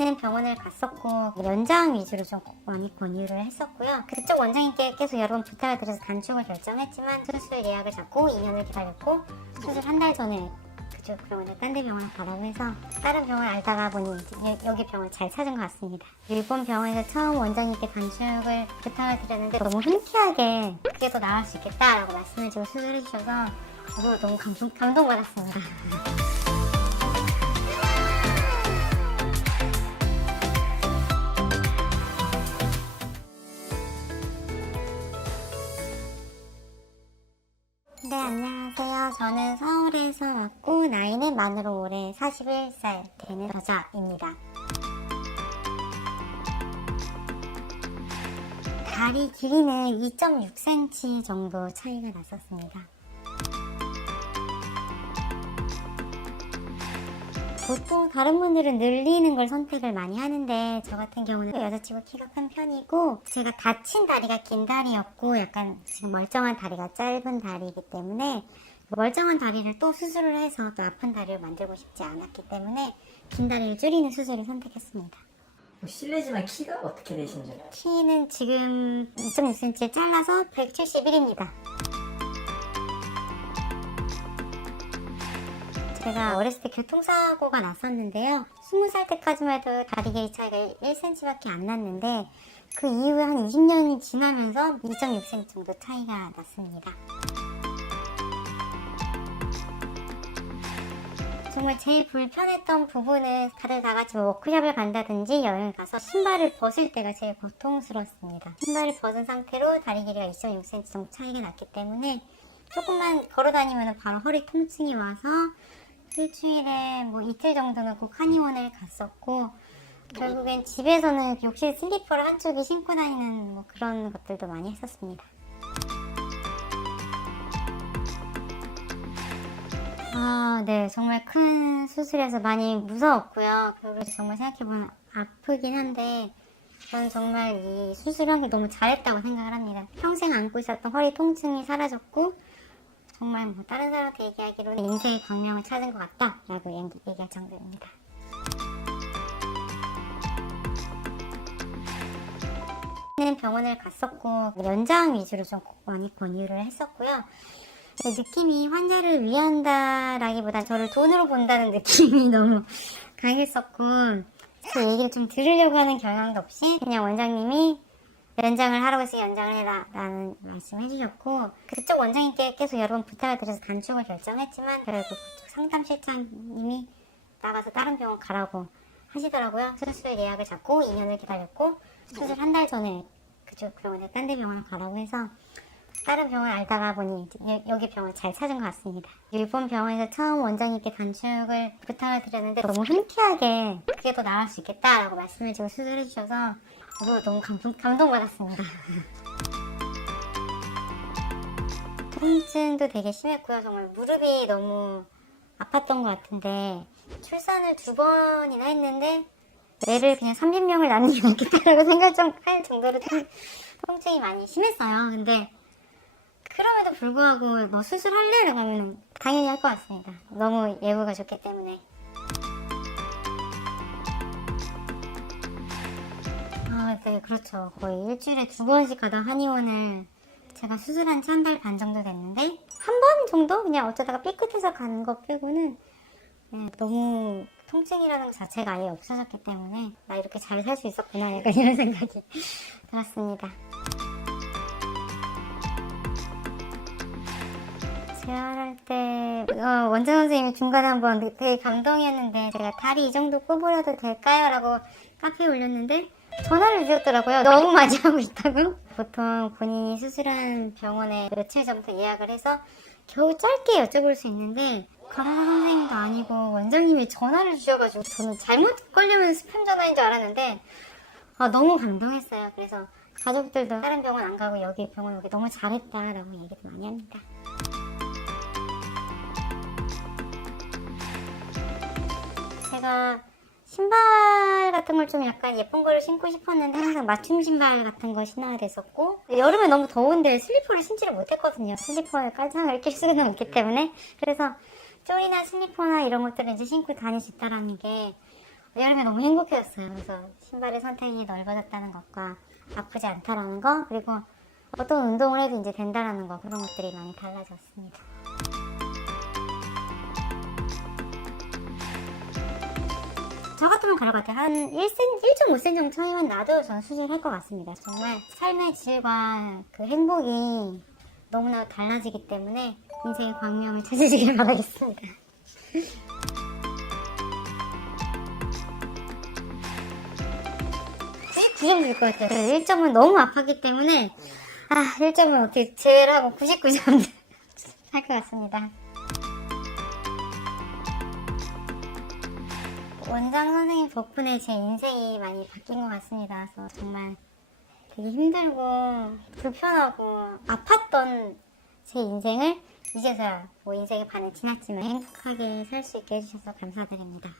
병원을 갔었고 연장 위주로 좀 많이 권유를 했었고요. 그쪽 원장님께 계속 여러 번 부탁을 드려서 단축을 결정했지만 수술 예약을 잡고 2년을 기다렸고 수술 한 달 전에 그쪽 병원에 딴 데 병원을 가라고 해서 다른 병원 알다가 보니 여기 병원 잘 찾은 것 같습니다. 일본 병원에서 처음 원장님께 단축을 부탁을 드렸는데 너무 흔쾌하게 그게 더 나을 수 있겠다라고 말씀을 주고 수술해 주셔서 저도 너무 감동받았습니다. 네, 안녕하세요. 저는 서울에서 왔고 나이는 만으로 올해 41살 되는 여자입니다. 다리 길이는 2.6cm 정도 차이가 났었습니다. 보통 다른 분들은 늘리는 걸 선택을 많이 하는데 저 같은 경우는 여자치고 키가 큰 편이고 제가 다친 다리가 긴 다리였고 약간 지금 멀쩡한 다리가 짧은 다리이기 때문에 멀쩡한 다리를 또 수술을 해서 또 아픈 다리를 만들고 싶지 않았기 때문에 긴 다리를 줄이는 수술을 선택했습니다. 실례지만 키가 어떻게 되신지요? 키는 지금 2.6cm 잘라서 171입니다. 제가 어렸을 때 교통사고가 났었는데요. 20살 때까지만 해도 다리 길이 차이가 1cm밖에 안 났는데 그 이후에 한 20년이 지나면서 2.6cm 정도 차이가 났습니다. 정말 제일 불편했던 부분은 다들 다 같이 워크숍을 간다든지 여행을 가서 신발을 벗을 때가 제일 고통스러웠습니다. 신발을 벗은 상태로 다리 길이가 2.6cm 정도 차이가 났기 때문에 조금만 걸어 다니면 바로 허리 통증이 와서 일주일에 이틀 정도는 꼭 한의원을 갔었고 결국엔 집에서는 욕실 슬리퍼를 한쪽에 신고 다니는 그런 것들도 많이 했었습니다. 네, 정말 큰 수술에서 많이 무서웠고요. 그리고 정말 생각해보면 아프긴 한데 저는 정말 이 수술한 게 너무 잘했다고 생각을 합니다. 평생 안고 있었던 허리 통증이 사라졌고 정말 다른 사람한테 얘기하기로는 인생의 광명을 찾은 것 같다라고 얘기할 정도입니다. 병원을 갔었고 연장 위주로 좀 많이 권유를 했었고요. 느낌이 환자를 위한다라기보다 저를 돈으로 본다는 느낌이 너무 강했었고 그 얘기를 좀 들으려고 하는 경향도 없이 그냥 원장님이 연장을 하라고 해서 연장을 해라 라는 말씀을 해주셨고 그쪽 원장님께 계속 여러 번 부탁을 드려서 단축을 결정했지만 결국 그쪽 상담실장님이 나가서 다른 병원 가라고 하시더라고요. 수술 예약을 잡고 2년을 기다렸고 수술 한 달 전에 그쪽 병원에 딴 데 병원을 가라고 해서 다른 병원 알다가 보니 여기 병원 잘 찾은 것 같습니다. 일본 병원에서 처음 원장님께 단축을 부탁을 드렸는데 너무 흔쾌하게 그게 더 나을 수 있겠다라고 말씀을 주고 수술해 주셔서 저도 너무 감동받았습니다. 통증도 되게 심했고요. 정말 무릎이 너무 아팠던 것 같은데 출산을 2번이나 했는데 애를 그냥 30명을 낳는 게 낫겠다라고 생각할 정도로 통증이 많이 심했어요. 근데 그럼에도 불구하고 너 수술할래? 라고 하면 당연히 할 것 같습니다. 너무 예후가 좋기 때문에. 네, 그렇죠. 거의 일주일에 2번씩 가다 한의원을 제가 수술한 지 한 달 반 정도 됐는데 한 번 정도 그냥 어쩌다가 삐끗해서 간 거 빼고는 너무 통증이라는 것 자체가 아예 없어졌기 때문에 나 이렇게 잘 살 수 있었구나 약간 이런 생각이 들었습니다. 재활할 때 원장 선생님이 중간에 한번 되게 감동이었는데 제가 다리 이 정도 꼽으려도 될까요? 라고 카페에 올렸는데 전화를 주셨더라고요. 너무 많이 하고 있다고. 보통 본인이 수술한 병원에 며칠 전부터 예약을 해서 겨우 짧게 여쭤볼 수 있는데 간호사 선생님도 아니고 원장님이 전화를 주셔가지고 저는 잘못 걸리면 스팸 전화인 줄 알았는데 너무 감동했어요. 그래서 가족들도 다른 병원 안 가고 여기 병원 오기 너무 잘했다라고 얘기도 많이 합니다. 제가 신발 같은 걸 좀 약간 예쁜 거를 신고 싶었는데 항상 맞춤 신발 같은 거 신어야 됐었고 여름에 너무 더운데 슬리퍼를 신지를 못했거든요. 슬리퍼에 깔창을 낄 수는 없기 때문에. 그래서 쪼리나 슬리퍼나 이런 것들을 이제 신고 다닐 수 있다라는 게 여름에 너무 행복해졌어요. 그래서 신발의 선택이 넓어졌다는 것과 아프지 않다라는 거, 그리고 어떤 운동을 해도 이제 된다라는 거, 그런 것들이 많이 달라졌습니다. 저 같으면 가를 것 같아요. 한 1.5cm 정도 차이만 나도 저는 수술할 것 같습니다. 정말 삶의 질과 그 행복이 너무나 달라지기 때문에 인생의 광명을 찾으시길 바라겠습니다. 9점 줄 것 같아요. 1점은 너무 아팠기 때문에 1점은 어떻게 제외하고 99점 할 것 같습니다. 원장 선생님 덕분에 제 인생이 많이 바뀐 것 같습니다. 그래서 정말 되게 힘들고 불편하고 아팠던 제 인생을 이제서야 뭐 인생의 반은 지났지만 행복하게 살 수 있게 해주셔서 감사드립니다.